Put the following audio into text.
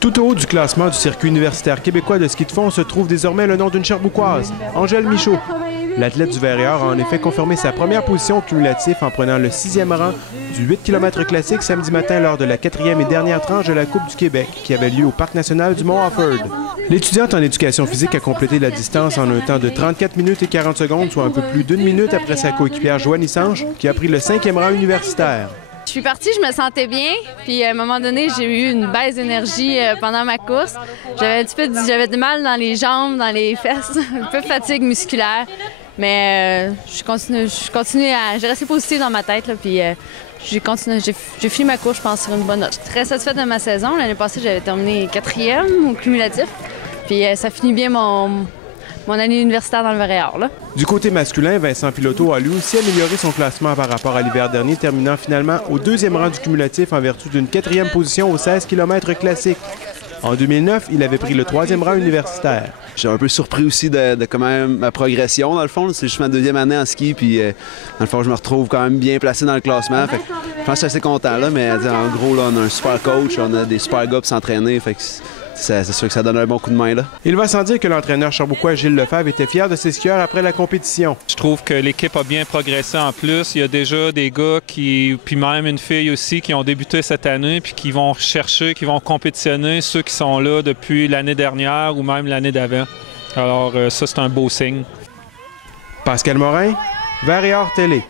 Tout au haut du classement du circuit universitaire québécois de ski de fond se trouve désormais le nom d'une Sherbrookoise, Angèle Michaud. L'athlète du Vert-et-Or a en effet confirmé sa première position au cumulatif en prenant le 6e rang du 8 km classique samedi matin lors de la 4e et dernière tranche de la Coupe du Québec qui avait lieu au Parc national du Mont-Offord. L'étudiante en éducation physique a complété la distance en un temps de 34 minutes et 40 secondes, soit un peu plus d'une minute après sa coéquipière Joanie Sanche qui a pris le 5e rang universitaire. Je suis partie, je me sentais bien, puis à un moment donné, j'ai eu une baisse d'énergie pendant ma course. J'avais du mal dans les jambes, dans les fesses, un peu de fatigue musculaire, mais j'ai resté positive dans ma tête, là, puis j'ai fini ma course, je pense, sur une bonne note. Je suis très satisfaite de ma saison. L'année passée, j'avais terminé 4e au cumulatif, puis ça finit bien mon année universitaire dans le Vert-et-Or, là. Du côté masculin, Vincent Piloto a lui aussi amélioré son classement par rapport à l'hiver dernier, terminant finalement au 2e rang du cumulatif en vertu d'une 4e position au 16 km classique. En 2009, il avait pris le 3e rang universitaire. J'ai un peu surpris aussi de quand même ma progression, dans le fond. C'est juste ma 2e année en ski, puis dans le fond, je me retrouve quand même bien placé dans le classement. Fait que je pense que je suis assez content, là, mais en gros, là, on a un super coach, on a des super gars pour s'entraîner. Fait que c'est sûr que ça donne un bon coup de main, là. Il va sans dire que l'entraîneur sherbrookois Gilles Lefebvre était fier de ses skieurs après la compétition. Je trouve que l'équipe a bien progressé en plus. Il y a déjà des gars puis même une fille aussi, qui ont débuté cette année puis qui vont chercher, qui vont compétitionner ceux qui sont là depuis l'année dernière ou même l'année d'avant. Alors ça, c'est un beau signe. Pascal Morin, Vert-et-Or Télé.